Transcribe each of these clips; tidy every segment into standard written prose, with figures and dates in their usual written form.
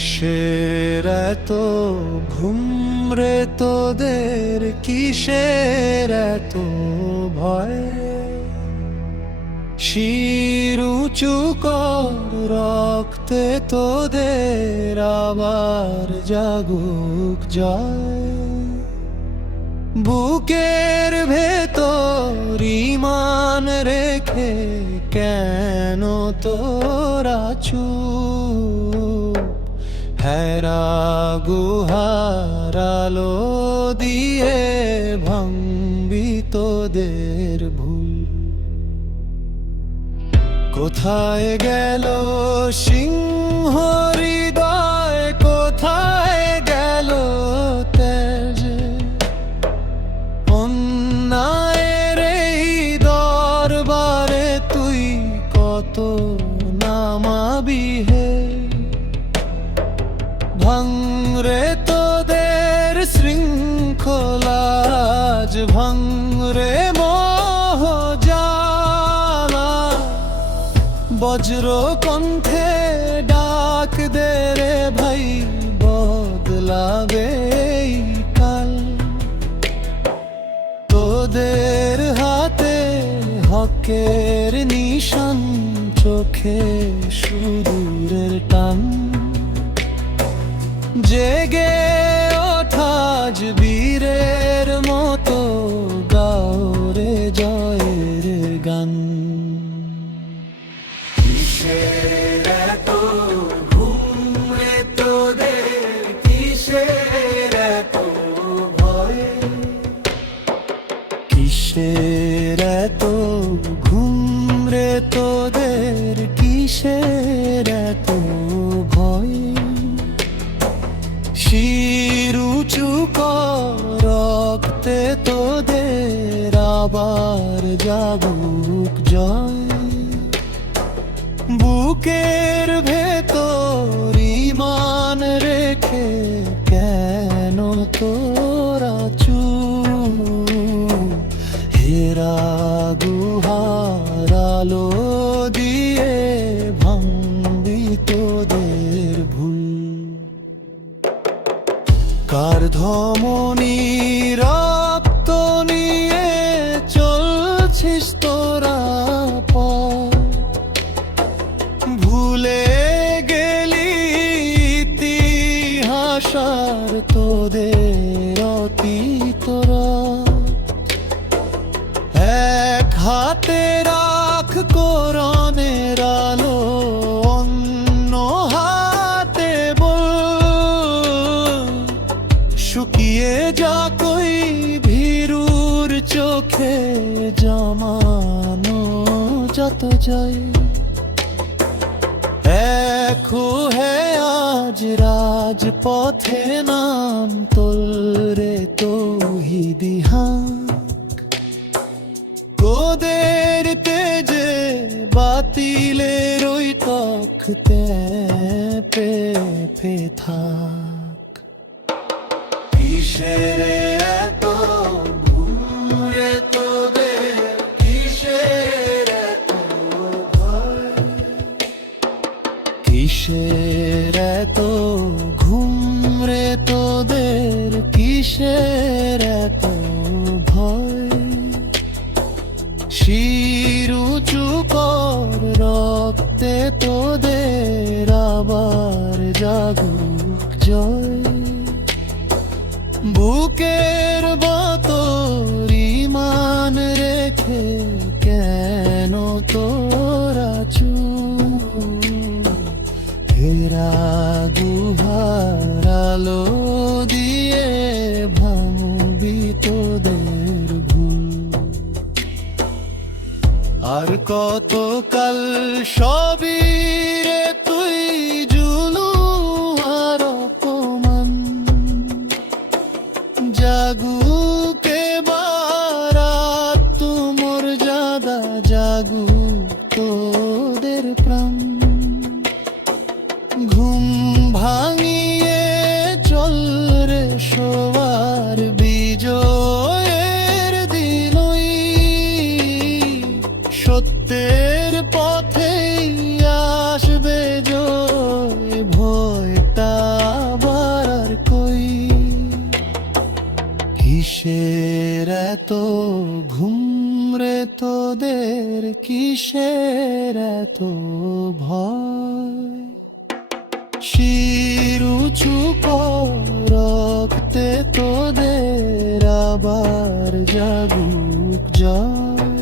কিসের এত ঘুম রে তোদের, কিসের এত ভয়? শির উঁচু কর, রক্তে তোদের আবার জাগুক জয়। বুকের ভেতর ঈমান রেখে কেন তোরা চুপ? হেরা গুহার আলো দিয়ে ভাঙবি তোদের ভুল। কোথায় গেল সিংহ হৃদয়, কোথায় গেল তেজ? অন্যায়ের এই দরবারে তুই কত নামাবি হে? ভাঙরে তোদের শৃঙ্খলা, ভাঙরে মোহ জ্বালা। বজ্র কণ্ঠে ডাক দে রে ভাই, বদলাবে এই কাল। তোদের হাতে হকের নিশান, চোখে সুদূরের টান। জেগে ওঠা বীরের মতো গাও রে জয়ের গান। কিসের এত ঘুম রে তোদের, কিসের এত ভয়? কিসের এত ঘুম রে তোদের, কিসের এত ভয়? শির উঁচু কর, রক্তে তোদের আবার জাগুক জয়। বুকের ভেতর ঈমান রেখে কেন তোরা চুপ? হেরা গুহার আলো দিয়ে ভাঙবি তোদের ভুল। কার ধমনী রক্ত নিয়ে চলছিস তোরা পথ? ভুলে গেলি ইতিহাস আর তোদের অতীতরা। এক হাতে রাখ কোরআনের আলো, অন্য হাতে বল। শুকিয়ে যা কই ভীরুর চোখে, জমানো যত যায়। দেখো হে আজ রাজপথে নাম তোল রে তৌহিদি হাক। তোদের তেজে বাতিলের ওই তখতে পে থাক। কিসের এত ঘুম রে তোদের, কিসের এত ভয়? কিসের এত ঘুম রে তোদের, কিসের এত ভয়? শির উঁচু কর, রক্তে তোদের আবার জাগুক জয়। বুকের ভেতর ঈমান রেখে কেন তোরা চুপ? হেরা গুহার আলো দিয়ে ভাঙবি তোদের ভুল। আর কতকাল সবই রে তুই জুলুম আর অপমান? জাগুক এবার তুমর জাদা, জাগুক তোদের প্রাণ। ঘুম ভাঙিয়ে চল রে সবার বিজয়ের দিনই। সত্যের পথেই আসবে জয়, ভয়টা তোদের কিসের এত ভয়? শির উঁচু কর, রক্তে তোদের আবার জাগুক জয়।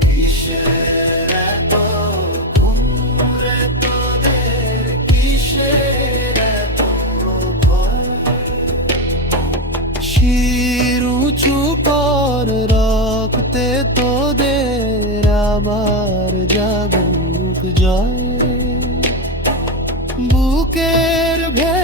কিসের এত ঘুম রে তোদের, কিসের এত ভয়? শির উঁচু কর, রক্তে তোদের আবার জাগুক জয়। বুকের ভেতর